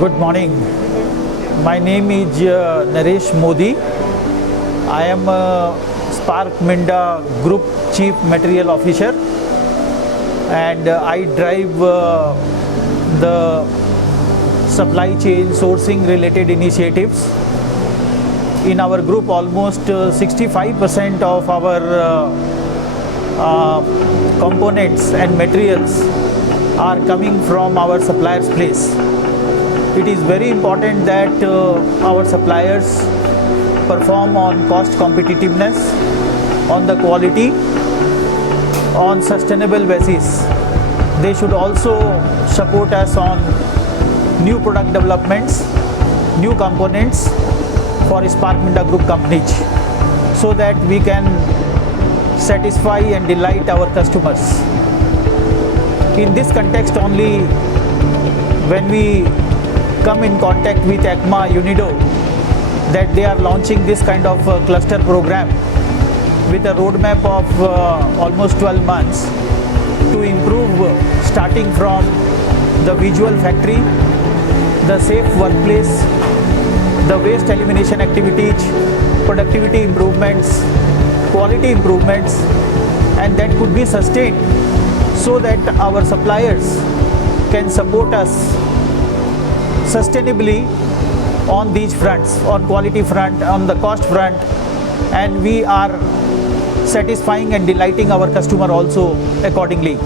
Good morning. My name is Naresh Modi. I am Spark Minda Group Chief Material Officer, and I drive the supply chain sourcing related initiatives. In our group, almost 65% of our components and materials are coming from our suppliers' place. It is very important that our suppliers perform on cost competitiveness, on the quality, on sustainable basis. They should also support us on new product developments, new components for Spark Minda Group companies, so that we can satisfy and delight our customers. In this context only, when we come in contact with ACMA, UNIDO, that they are launching this kind of cluster program with a roadmap of almost 12 months to improve, starting from the visual factory, the safe workplace, the waste elimination activities, productivity improvements, quality improvements, and that could be sustained so that our suppliers can support us sustainably on these fronts, on quality front, on the cost front, and we are satisfying and delighting our customer also accordingly.